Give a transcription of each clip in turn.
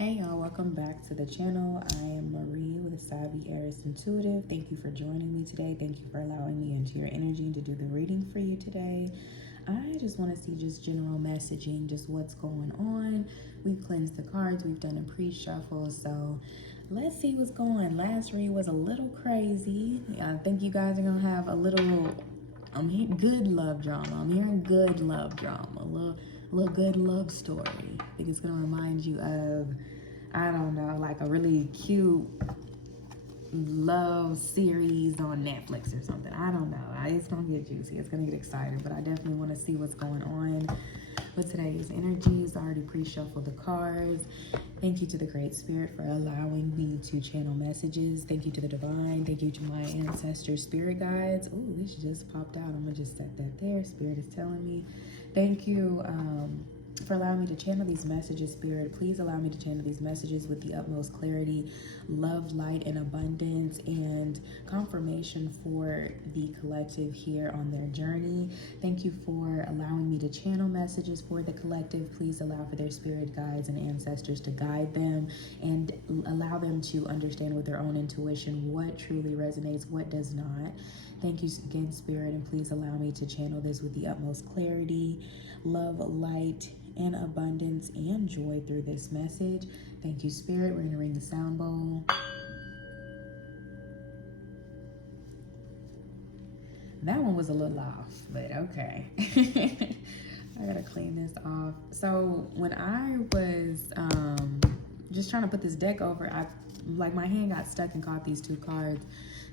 Hey y'all, welcome back to the channel. I am Marie with Savvy Aries Intuitive. Thank you for joining me today. Thank you for allowing me into your energy to do the reading for you today. I just want to see just general messaging, just what's going on. We've cleansed the cards, we've done a pre-shuffle, so let's see what's going. Last read was a little crazy. I think you guys are gonna have a little I'm hearing good love drama. I'm hearing good love drama. A little good love story. I think it's gonna remind you of, I don't know, like a really cute love series on Netflix or something. I don't know. It's gonna get juicy. It's gonna get exciting. But I definitely want to see what's going on with today's energies. I already pre-shuffled the cards. Thank you to the Great Spirit for allowing me to channel messages. Thank you to the Divine. Thank you to my ancestors, spirit guides. Oh, this just popped out. I'm gonna just set that there. Spirit is telling me. Thank you for allowing me to channel these messages, Spirit. Please allow me to channel these messages with the utmost clarity, love, light, and abundance, and confirmation for the collective here on their journey. Thank you for allowing me to channel messages for the collective. Please allow for their spirit guides and ancestors to guide them and allow them to understand with their own intuition what truly resonates, what does not. Thank you again, Spirit, and please allow me to channel this with the utmost clarity, love, light, and abundance and joy through this message. Thank you, Spirit. We're going to ring the sound bowl. That one was a little off, but okay. I gotta clean this off. So when I was just trying to put this deck over, my hand got stuck and caught these two cards.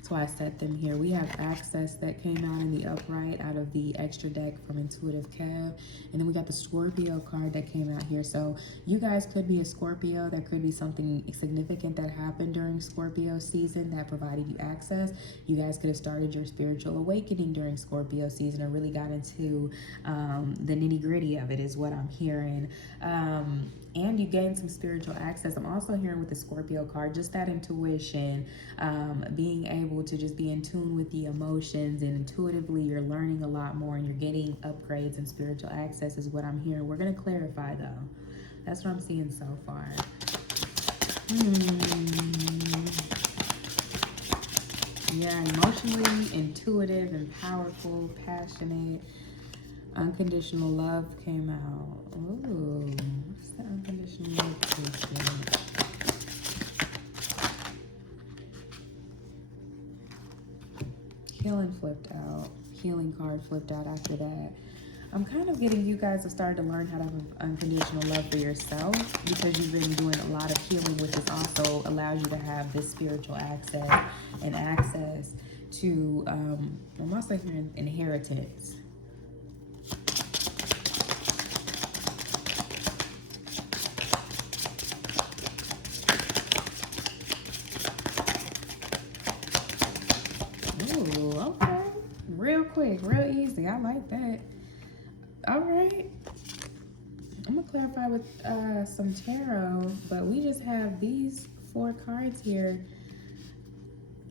So I set them here. We have Access that came out in the upright out of the extra deck from Intuitive Kev. And then we got the Scorpio card that came out here. So you guys could be a Scorpio. There could be something significant that happened during Scorpio season that provided you access. You guys could have started your spiritual awakening during Scorpio season or really got into the nitty gritty of it is what I'm hearing. And you gain some spiritual access. I'm also hearing with the Scorpio card, just that intuition, being able to just be in tune with the emotions, and intuitively you're learning a lot more and you're getting upgrades and spiritual access is what I'm hearing. We're going to clarify though. That's what I'm seeing so far. Yeah, emotionally intuitive and powerful, passionate. Unconditional love came out. Ooh, what's the unconditional love person? Healing flipped out. Healing card flipped out after that. I'm kind of getting you guys to start to learn how to have unconditional love for yourself because you've been doing a lot of healing, which is also allows you to have this spiritual access and access to, I'm also hearing inheritance. Ooh, okay. Real quick, real easy. I like that. All right. I'm going to clarify with some tarot, but we just have these 4 cards here.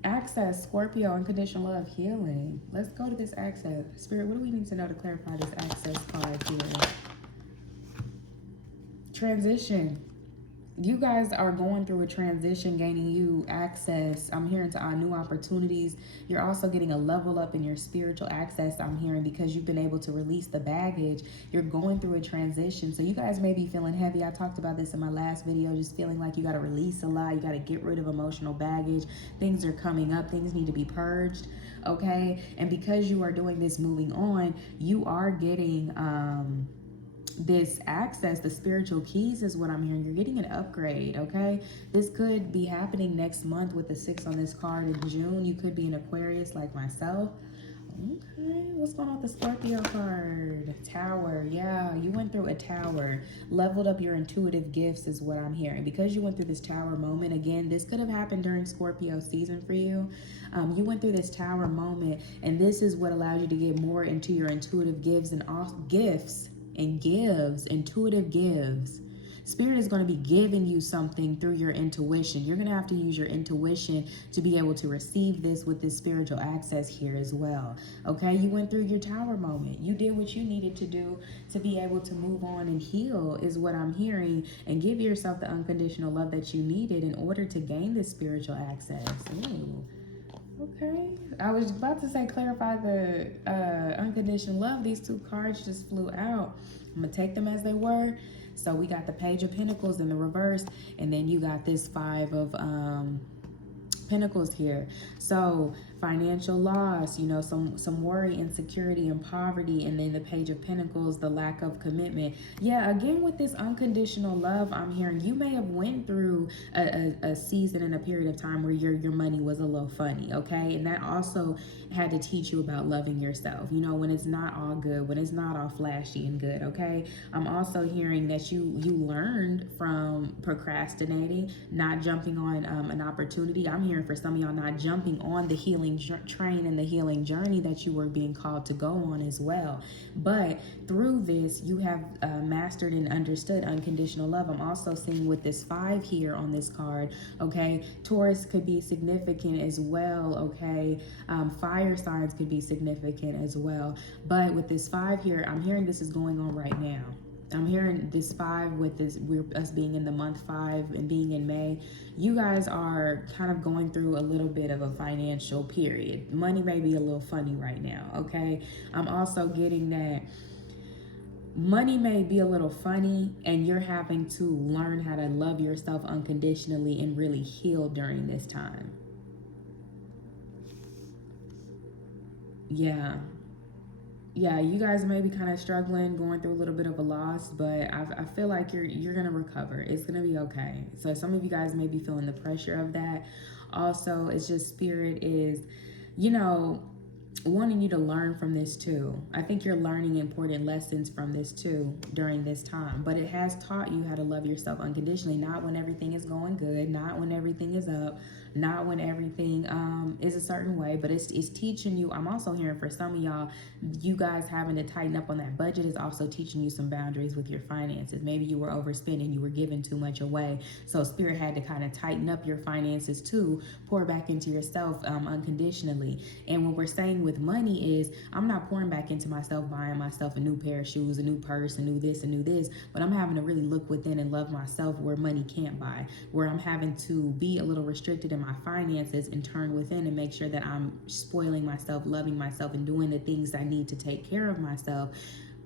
Access, Scorpio, unconditional love, healing. Let's go to this access. Spirit, what do we need to know to clarify this access card here? Transition. You guys are going through a transition, gaining you access. I'm hearing to new opportunities. You're also getting a level up in your spiritual access, I'm hearing, because you've been able to release the baggage. You're going through a transition. So you guys may be feeling heavy. I talked about this in my last video, just feeling like you got to release a lot. You got to get rid of emotional baggage. Things are coming up. Things need to be purged. Okay. And because you are doing this moving on, you are getting, this access, the spiritual keys is what I'm hearing. You're getting an upgrade, okay? This could be happening next month with the 6 on this card in June. You could be an Aquarius like myself. Okay, what's going on with the Scorpio card? Tower, yeah, you went through a tower. Leveled up your intuitive gifts is what I'm hearing. Because you went through this tower moment, again, this could have happened during Scorpio season for you. You went through this tower moment, and this is what allows you to get more into your intuitive gifts and intuitive gives. Spirit is going to be giving you something through your intuition. You're going to have to use your intuition to be able to receive this with this spiritual access here as well. Okay, you went through your tower moment. You did what you needed to do to be able to move on and heal, is what I'm hearing, and give yourself the unconditional love that you needed in order to gain this spiritual access. Ooh. Okay, I was about to say clarify the unconditional love. These two cards just flew out. I'm gonna take them as they were. So we got the Page of Pentacles in the reverse, and then you got this Five of Pentacles here. So financial loss, you know, some worry, insecurity, and poverty. And then the Page of Pentacles, the lack of commitment. Yeah, again, with this unconditional love, I'm hearing you may have went through a season and a period of time where your money was a little funny, okay? And that also had to teach you about loving yourself, you know, when it's not all good, when it's not all flashy and good, okay? I'm also hearing that you learned from procrastinating, not jumping on an opportunity. I'm hearing for some of y'all not jumping on the healing train and the healing journey that you were being called to go on as well. But through this, you have mastered and understood unconditional love. I'm also seeing with this 5 here on this card, okay? Taurus could be significant as well, okay? Fire signs could be significant as well. But with this 5 here, I'm hearing this is going on right now. I'm hearing this 5 with this, us being in the month 5 and being in May. You guys are kind of going through a little bit of a financial period. Money may be a little funny right now, okay? I'm also getting that money may be a little funny, and you're having to learn how to love yourself unconditionally and really heal during this time. Yeah, you guys may be kind of struggling, going through a little bit of a loss, but I feel like you're gonna recover. It's gonna be okay. So some of you guys may be feeling the pressure of that. Also, it's just Spirit is, you know, wanting you to learn from this too. I think you're learning important lessons from this too during this time, but it has taught you how to love yourself unconditionally, not when everything is going good, not when everything is up, not when everything is a certain way, but it's teaching you. I'm also hearing for some of y'all, you guys having to tighten up on that budget is also teaching you some boundaries with your finances. Maybe you were overspending, you were giving too much away, so Spirit had to kind of tighten up your finances too, pour back into yourself unconditionally. And what we're saying with money is, I'm not pouring back into myself, buying myself a new pair of shoes, a new purse, a new this, a new this, but I'm having to really look within and love myself where money can't buy, where I'm having to be a little restricted in my finances and turn within and make sure that I'm spoiling myself, loving myself, and doing the things I need to take care of myself.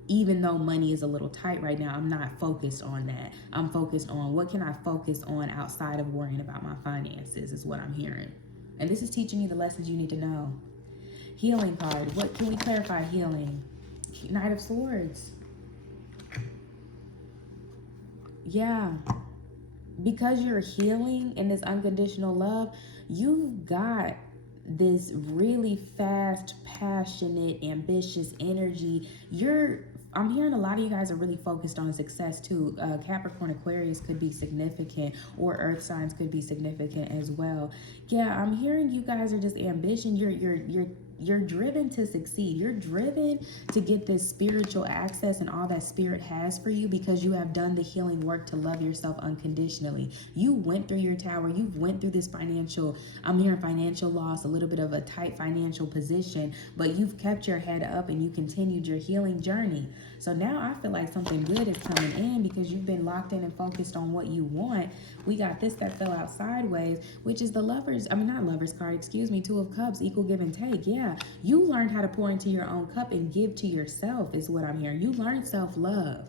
Even though money is a little tight right now, I'm not focused on that. I'm focused on what can I focus on outside of worrying about my finances, is what I'm hearing. And this is teaching you the lessons you need to know. Healing card. What can we clarify healing? Knight of Swords. Yeah. Because you're healing in this unconditional love, you've got this really fast, passionate, ambitious energy. I'm hearing a lot of you guys are really focused on success too. Capricorn, Aquarius could be significant, or earth signs could be significant as well. Yeah, I'm hearing you guys are just ambition. You're driven to succeed. You're driven to get this spiritual access and all that Spirit has for you, because you have done the healing work to love yourself unconditionally. You went through your tower. You went through this I'm hearing financial loss, a little bit of a tight financial position, but you've kept your head up and you continued your healing journey. So now I feel like something good is coming in, because you've been locked in and focused on what you want. We got this that fell out sideways, which is the not lovers card, excuse me, 2 of Cups, equal give and take. Yeah, you learned how to pour into your own cup and give to yourself, is what I'm hearing. You learned self-love.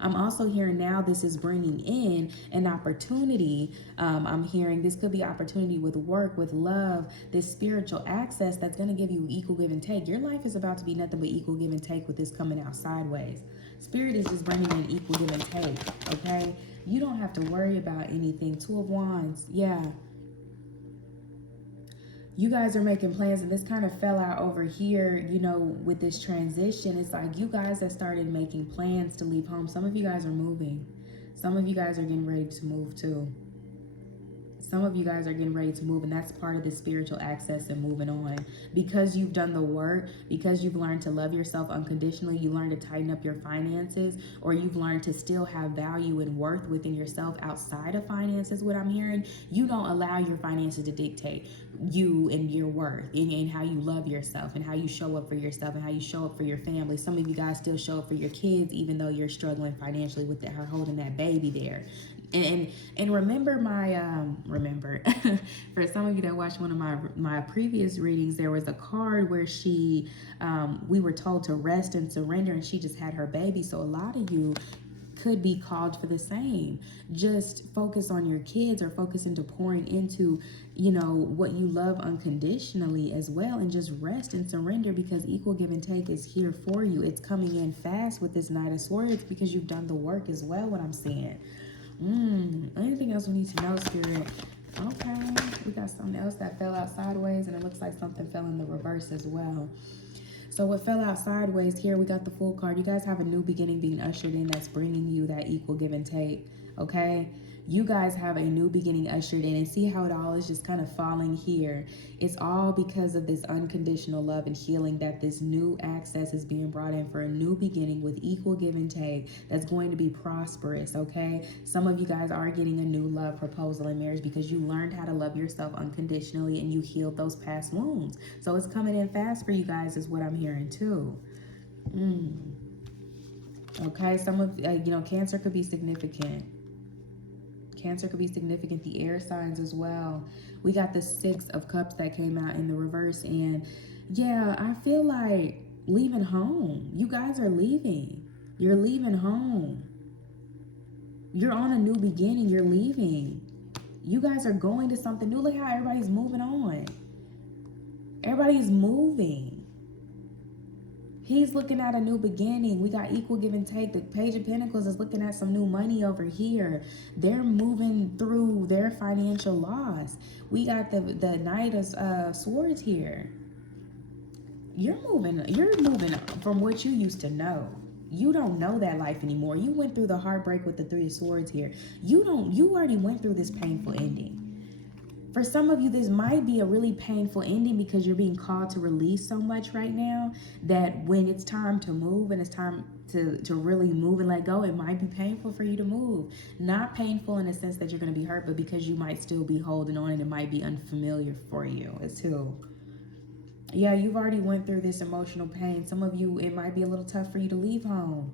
I'm also hearing now this is bringing in an opportunity. I'm hearing this could be opportunity with work, with love, this spiritual access that's going to give you equal give and take. Your life is about to be nothing but equal give and take with this coming out sideways. Spirit is just bringing in equal give and take, okay? You don't have to worry about anything. 2 of Wands, yeah. You guys are making plans, and this kind of fell out over here, you know, with this transition. It's like you guys have started making plans to leave home. Some of you guys are moving. Some of you guys are getting ready to move too. some of you guys are getting ready to move, and that's part of the spiritual access and moving on. Because you've done the work, because you've learned to love yourself unconditionally, you learn to tighten up your finances, or you've learned to still have value and worth within yourself outside of finances, what I'm hearing. You don't allow your finances to dictate you and your worth, and how you love yourself, and how you show up for yourself, and how you show up for your family. Some of you guys still show up for your kids even though you're struggling financially with her holding that baby there. And remember remember for some of you that watched one of my previous readings, there was a card where she we were told to rest and surrender, and she just had her baby. So a lot of you could be called for the same. Just focus on your kids, or focus into pouring into, you know, what you love unconditionally as well, and just rest and surrender, because equal give and take is here for you. It's coming in fast with this Knight of Swords because you've done the work as well, what I'm saying. Anything else we need to know, Spirit? Okay, we got something else that fell out sideways, and it looks like something fell in the reverse as well. So what fell out sideways here, we got the Fool card. You guys have a new beginning being ushered in that's bringing you that equal give and take, okay? You guys have a new beginning ushered in, and see how it all is just kind of falling here. It's all because of this unconditional love and healing that this new access is being brought in for a new beginning with equal give and take that's going to be prosperous, okay? Some of you guys are getting a new love proposal in marriage because you learned how to love yourself unconditionally and you healed those past wounds. So it's coming in fast for you guys is what I'm hearing too. Okay, some of, you know, Cancer could be significant. Cancer could be significant, the air signs as well. We got the Six of Cups that came out in the reverse, and yeah, I feel like leaving home. You guys are leaving. You're leaving home. You're on a new beginning. You're leaving. You guys are going to something new. Look how everybody's moving on. Everybody's moving. He's looking at a new beginning. We got equal give and take. The Page of Pentacles is looking at some new money over here. They're moving through their financial loss. We got the Knight of Swords here. You're moving from what you used to know. You don't know that life anymore. You went through the heartbreak with the Three of Swords here. You already went through this painful ending. For some of you, this might be a really painful ending because you're being called to release so much right now that when it's time to move and it's time to really move and let go, it might be painful for you to move. Not painful in the sense that you're going to be hurt, but because you might still be holding on and it might be unfamiliar for you as too. Yeah, you've already went through this emotional pain. Some of you, it might be a little tough for you to leave home.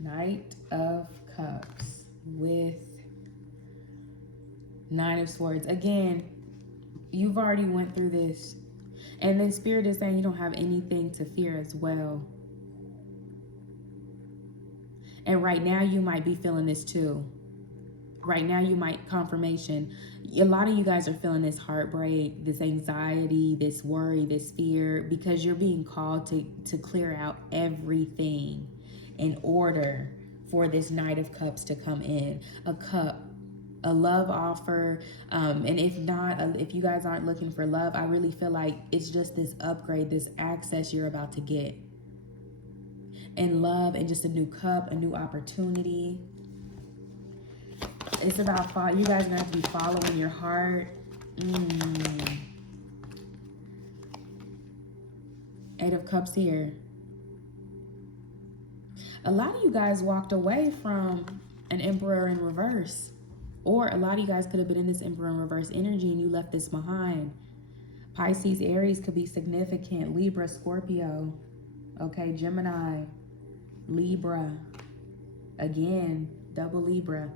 Knight of Cups with Nine of Swords. Again, you've already went through this. And then Spirit is saying you don't have anything to fear as well. And right now you might be feeling this too. Right now you might, confirmation, a lot of you guys are feeling this heartbreak, this anxiety, this worry, this fear, because you're being called to clear out everything in order for this Knight of Cups to come in. A cup, a love offer, and if not, if you guys aren't looking for love, I really feel like it's just this upgrade, this access you're about to get. And love, and just a new cup, a new opportunity. It's about, you guys are going to have to be following your heart. Eight of Cups here. A lot of you guys walked away from an Emperor in reverse. Or a lot of you guys could have been in this Emperor in reverse energy and you left this behind. Pisces, Aries could be significant. Libra, Scorpio. Okay, Gemini, Libra. Again, double Libra.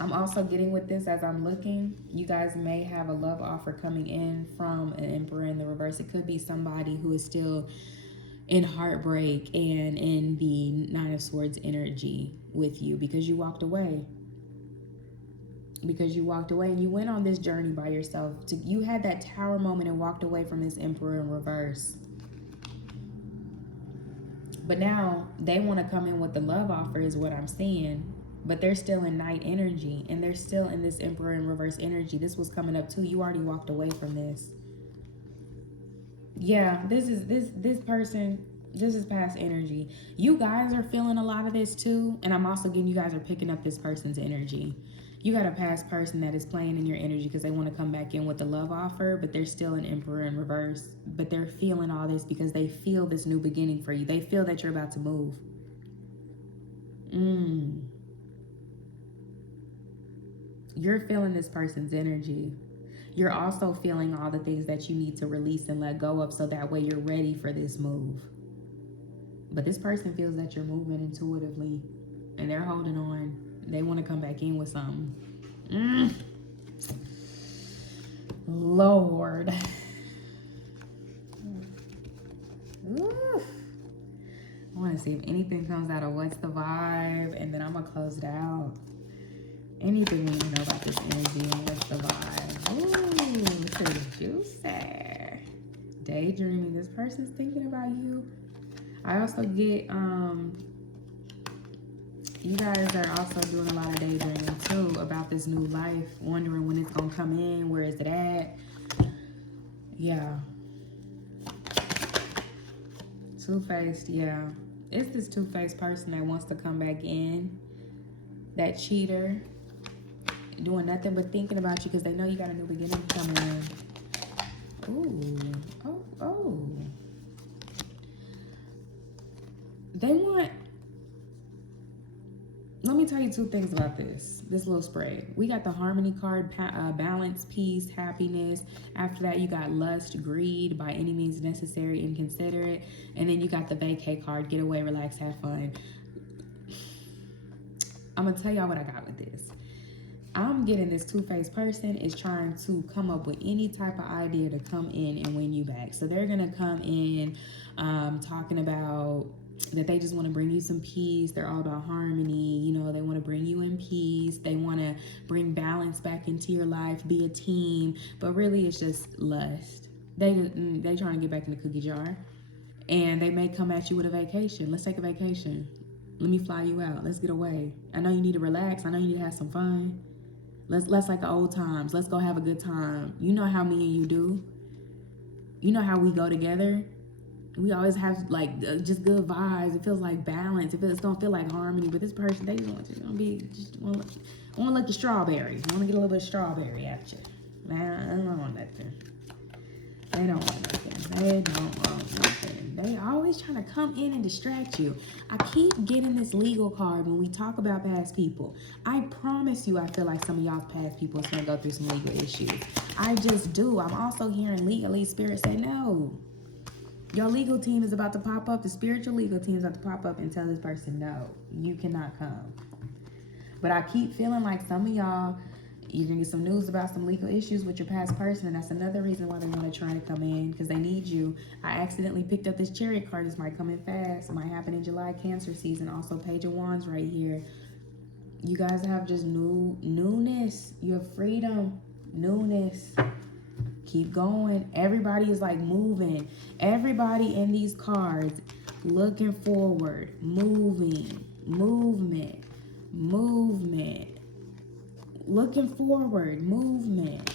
I'm also getting with this as I'm looking. You guys may have a love offer coming in from an Emperor in the reverse. It could be somebody who is still in heartbreak and in the Nine of Swords energy with you because you walked away. Because you walked away and you went on this journey by yourself. You had that Tower moment and walked away from this Emperor in reverse. But now they want to come in with the love offer is what I'm seeing. But they're still in Knight energy and they're still in this Emperor in reverse energy. This was coming up too. You already walked away from this. Yeah, this person, this is past energy. You guys are feeling a lot of this too, and I'm also getting you guys are picking up this person's energy. You got a past person that is playing in your energy because they want to come back in with the love offer, but they're still an emperor in reverse. But they're feeling all this because they feel this new beginning for you. They feel that you're about to move. You're feeling this person's energy. You're also feeling all the things that you need to release and let go of so that way you're ready for this move. But this person feels that you're moving intuitively and they're holding on. They want to come back in with something. Lord. Ooh. I want to see if anything comes out of what's the vibe, and then I'm going to close it out. Anything we need to know about this energy and what's the vibe. Ooh, this is juicy. Daydreaming. This person's thinking about you. I also get, you guys are also doing a lot of daydreaming too about this new life, wondering when it's going to come in, where is it at. Yeah. Two-faced, yeah. It's this two-faced person that wants to come back in, that cheater, doing nothing but thinking about you because they know you got a new beginning coming in. Ooh, oh. They want, let me tell you two things about this little spread. We got the harmony card, balance, peace, happiness. After that, you got lust, greed, by any means necessary, inconsiderate. And then you got the vacay card, get away, relax, have fun. I'm going to tell y'all what I got with this. I'm getting this two-faced person is trying to come up with any type of idea to come in and win you back. So they're going to come in talking about that they just want to bring you some peace. They're all about harmony. You know, they want to bring you in peace. They want to bring balance back into your life, be a team. But really, it's just lust. They trying to get back in the cookie jar. And they may come at you with a vacation. Let's take a vacation. Let me fly you out. Let's get away. I know you need to relax. I know you need to have some fun. Let's like the old times. Let's go have a good time. You know how me and you do. You know how we go together. We always have like just good vibes. It feels like balance. It don't feel like harmony. But this person, they just want to look the strawberries. Want to get a little bit of strawberry at you. Man, I don't want nothing. They don't want nothing. They don't want nothing. They always trying to come in and distract you. I keep getting this legal card when we talk about past people. I promise you, I feel like some of y'all's past people is going to go through some legal issues. I just do. I'm also hearing legally, Spirit say no. Your legal team is about to pop up. The spiritual legal team is about to pop up and tell this person, no, you cannot come. But I keep feeling like some of y'all, you're going to get some news about some legal issues with your past person. And that's another reason why they want to try to come in, because they need you. I accidentally picked up this Chariot card. This might come in fast. It might happen in July, Cancer season. Also, Page of Wands right here. You guys have just newness. You have freedom, newness. Keep going. Everybody is like moving. Everybody in these cards looking forward, moving, movement. Looking forward, movement.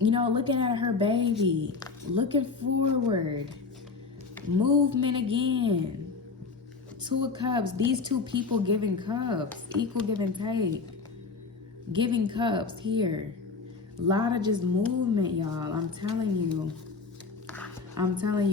You know, looking at her baby, looking forward, movement again. Two of Cups. These two people giving cups, equal give and take. Giving cups here. A lot of just movement, y'all. I'm telling you,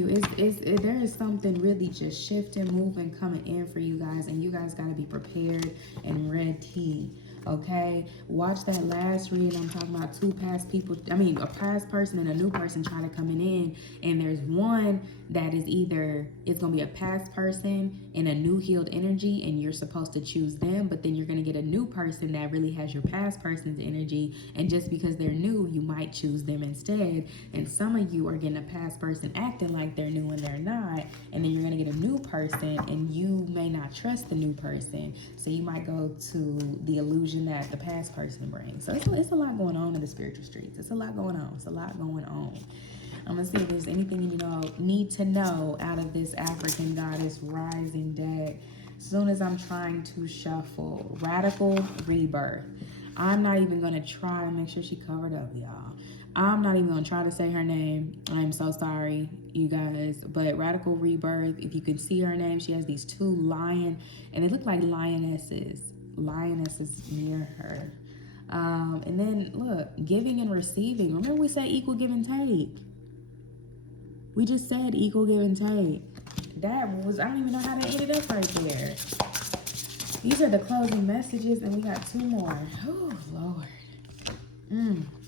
there is something really just shifting, moving, coming in for you guys, and you guys got to be prepared and ready. Okay, watch that last read. I'm talking about two past people. I mean, a past person and a new person trying to coming in, and there's one that is either it's gonna be a past person in a new healed energy, and you're supposed to choose them, but then you're gonna get a new person that really has your past person's energy, and just because they're new, you might choose them instead. And some of you are getting a past person acting like they're new and they're not, and then you're gonna get a new person, and you may not trust the new person, so you might go to the illusion that the past person brings. So it's a lot going on in the spiritual streets. It's a lot going on. It's a lot going on. I'm gonna see if there's anything you need to know out of this African Goddess Rising deck. Soon as I'm trying to shuffle, Radical Rebirth. I'm not even gonna try and make sure she covered up, y'all. I'm not even gonna try to say her name. I'm so sorry, you guys. But Radical Rebirth, if you can see her name, she has these two lion, and they look like lionesses. Lionesses near her. And then look, giving and receiving. Remember we said equal give and take. We just said equal give and take. That was, I don't even know how that ended up right there. These are the closing messages, and we got two more. Oh, Lord.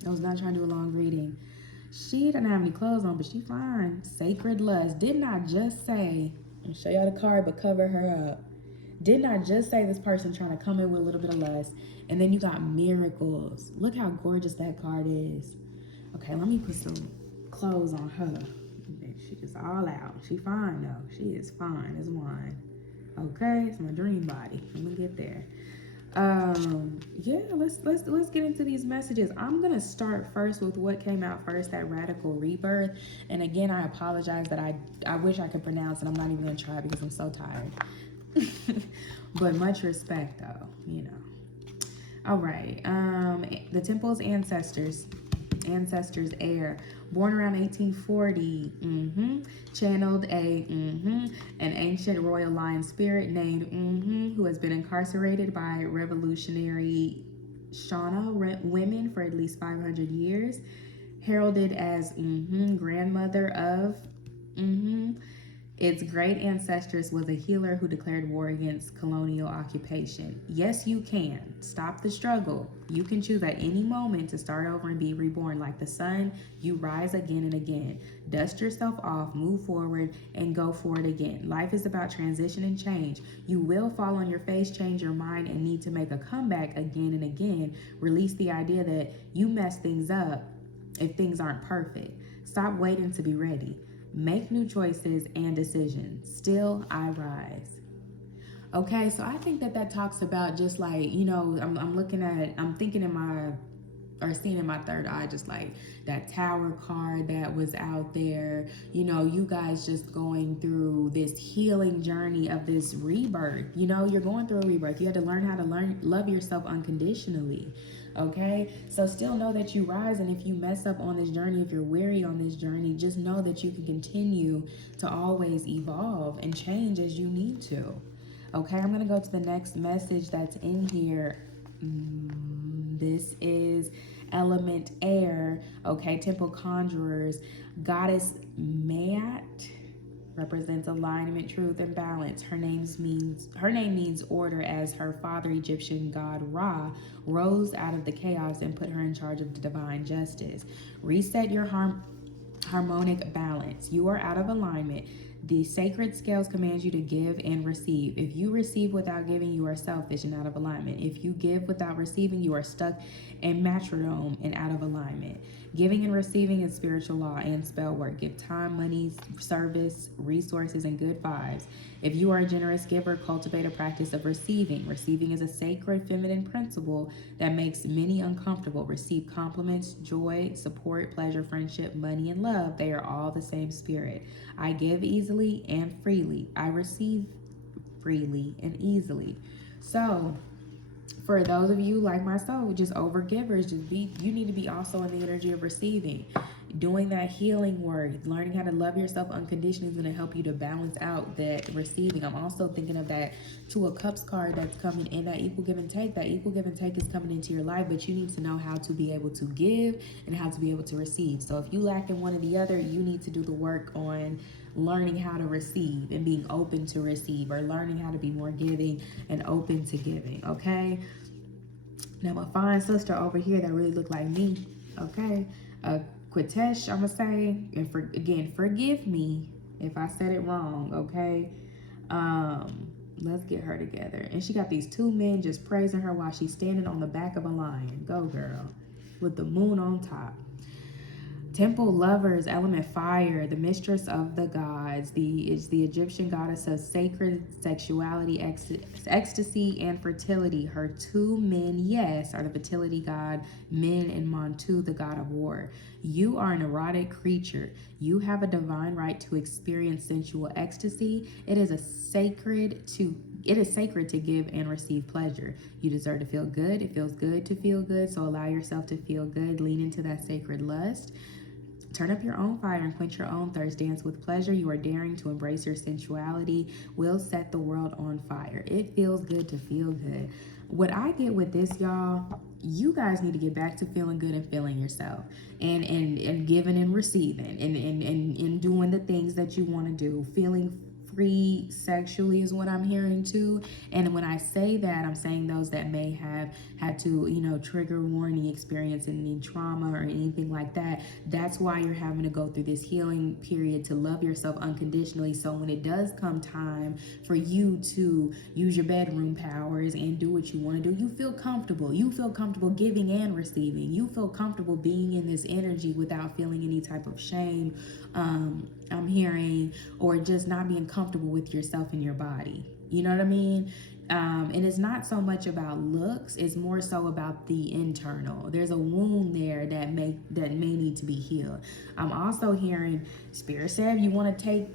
I was not trying to do a long reading. She doesn't have any clothes on, but she fine. Sacred lust. Didn't I just say, I'll show y'all the card, but cover her up. Didn't I just say this person trying to come in with a little bit of lust? And then you got miracles. Look how gorgeous that card is. Okay, let me put some clothes on her. She just all out. She fine though. She is fine as wine. Okay, it's my dream body. I'm gonna get there. Yeah, let's get into these messages. I'm gonna start first with what came out first, that Radical Rebirth. And again, I apologize that I wish I could pronounce it. I'm not even gonna try because I'm so tired. But much respect though, you know. All right. The Temple's ancestors heir, born around 1840, channeled an ancient royal lion spirit named who has been incarcerated by revolutionary Shona women for at least 500 years, heralded as grandmother of its great ancestress was a healer who declared war against colonial occupation. Yes, you can. Stop the struggle. You can choose at any moment to start over and be reborn. Like the sun, you rise again and again. Dust yourself off, move forward, and go for it again. Life is about transition and change. You will fall on your face, change your mind, and need to make a comeback again and again. Release the idea that you mess things up if things aren't perfect. Stop waiting to be ready. Make new choices and decisions. Still, I rise. Okay, so I think that talks about just like, you know, I'm thinking in my, or seeing in my third eye, just like that tower card that was out there, you know, you guys just going through this healing journey of this rebirth. You know, you're going through a rebirth. You had to learn how to love yourself unconditionally. Okay, so still know that you rise, and if you mess up on this journey, if you're weary on this journey, just know that you can continue to always evolve and change as you need to. Okay, I'm gonna go to the next message that's in here. This is element air. Okay, Temple Conjurers, Goddess Maat represents alignment, truth, and balance. Her name means order, as her father, Egyptian god Ra, rose out of the chaos and put her in charge of the divine justice. Reset your harmonic balance. You are out of alignment. The sacred scales commands you to give and receive. If you receive without giving, you are selfish and out of alignment. If you give without receiving, you are stuck in metronome and out of alignment. Giving and receiving is spiritual law and spell work. Give time, money, service, resources, and good vibes. If you are a generous giver, cultivate a practice of receiving. Receiving is a sacred feminine principle that makes many uncomfortable. Receive compliments, joy, support, pleasure, friendship, money, and love. They are all the same spirit. I give easily and freely. I receive freely and easily. So, for those of you like myself, just over givers, you need to be also in the energy of receiving. Doing that healing work, learning how to love yourself unconditionally is going to help you to balance out that receiving. I'm also thinking of that Two of Cups card that's coming in, that equal give and take. That equal give and take is coming into your life, but you need to know how to be able to give and how to be able to receive. So if you lack in one or the other, you need to do the work on learning how to receive and being open to receive, or learning how to be more giving and open to giving. Okay, now my fine sister over here that really look like me, okay, Quitesh, I'm gonna say, and forgive me if I said it wrong, okay. Let's get her together. And she got these two men just praising her while she's standing on the back of a lion. Go girl, with the moon on top. Temple Lovers, element fire, the mistress of the gods, is the Egyptian goddess of sacred sexuality, ecstasy, and fertility. Her two men, yes, are the fertility god Min, and Montu, the god of war. You are an erotic creature. You have a divine right to experience sensual ecstasy. It is sacred to give and receive pleasure. You deserve to feel good. It feels good to feel good. So allow yourself to feel good. Lean into that sacred lust. Turn up your own fire and quench your own thirst. Dance with pleasure. You are daring to embrace your sensuality. Will set the world on fire. It feels good to feel good. What I get with this, y'all, you guys need to get back to feeling good and feeling yourself, and giving and receiving, and doing the things that you want to do. Feeling free sexually is what I'm hearing too. And when I say that, I'm saying those that may have had to, trigger warning experience any trauma or anything like that. That's why you're having to go through this healing period to love yourself unconditionally. So when it does come time for you to use your bedroom powers and do what you want to do, you feel comfortable. You feel comfortable giving and receiving. You feel comfortable being in this energy without feeling any type of shame, I'm hearing, or just not being comfortable with yourself and your body. You know what I mean? And it's not so much about looks, it's more so about the internal. There's a wound there that may need to be healed. I'm also hearing Spirit said you want to take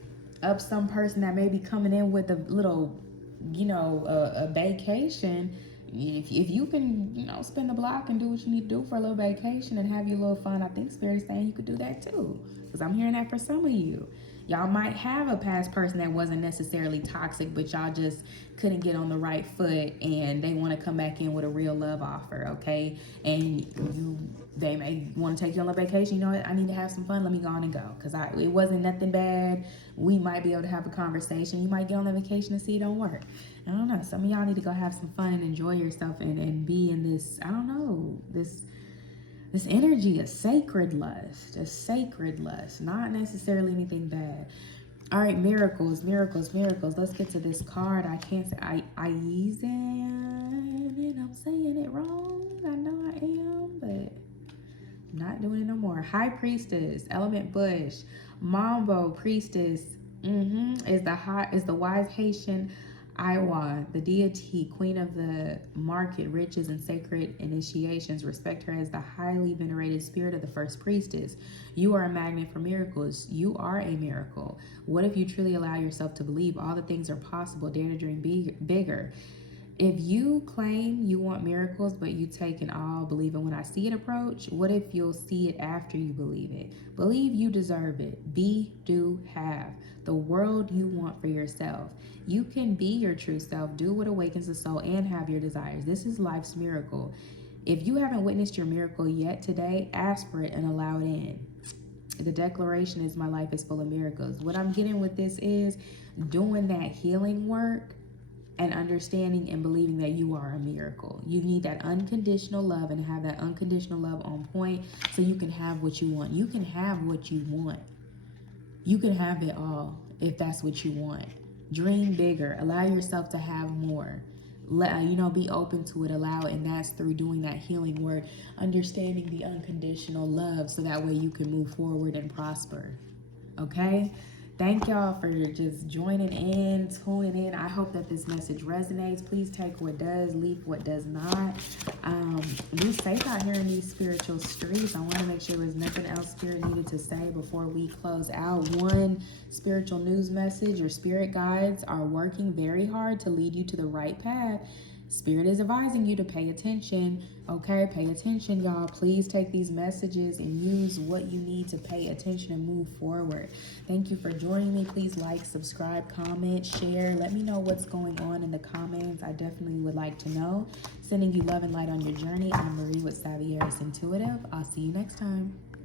up some person that may be coming in with a little, a vacation. If you can, spin the block and do what you need to do for a little vacation and have your little fun, I think Spirit is saying you could do that too. Because I'm hearing that for some of you. Y'all might have a past person that wasn't necessarily toxic, but y'all just couldn't get on the right foot and they want to come back in with a real love offer, okay? And they may want to take you on a vacation. You know what? I need to have some fun. Let me go on and go. Because it wasn't nothing bad. We might be able to have a conversation. You might get on the vacation and see it don't work. I don't know. Some of y'all need to go have some fun and enjoy yourself and be in this, I don't know, this energy, a sacred lust, not necessarily anything bad. All right, miracles. Let's get to this card. I can't say Aizen, and I'm saying it wrong. I know I am, but I'm not doing it no more. High Priestess, Element Bush, Mambo Priestess, is the wise Haitian Iwa, the deity, queen of the market, riches, and sacred initiations. Respect her as the highly venerated spirit of the first priestess. You are a magnet for miracles. You are a miracle. What if you truly allow yourself to believe all the things are possible? Dare to dream bigger. If you claim you want miracles, but you take an all believe it when I see it approach, what if you'll see it after you believe it? Believe you deserve it. Be, do, have. The world you want for yourself. You can be your true self, do what awakens the soul, and have your desires. This is life's miracle. If you haven't witnessed your miracle yet today, ask for it and allow it in. The declaration is my life is full of miracles. What I'm getting with this is doing that healing work and understanding and believing that you are a miracle. You need that unconditional love and have that unconditional love on point so you can have what you want. You can have what you want. You can have it all if that's what you want. Dream bigger. Allow yourself to have more. Be open to it. Allow it. And that's through doing that healing work, understanding the unconditional love so that way you can move forward and prosper. Okay? Thank y'all for just joining in, tuning in. I hope that this message resonates. Please take what does, leave what does not. Be safe out here in these spiritual streets. I want to make sure there's nothing else Spirit needed to say before we close out. One spiritual news message: your spirit guides are working very hard to lead you to the right path. Spirit is advising you to pay attention. Okay, pay attention, y'all. Please take these messages and use what you need to pay attention and move forward. Thank you for joining me. Please like, subscribe, comment, share. Let me know what's going on in the comments. I definitely would like to know. Sending you love and light on your journey. I'm Marie with Savvy Aries Intuitive. I'll see you next time.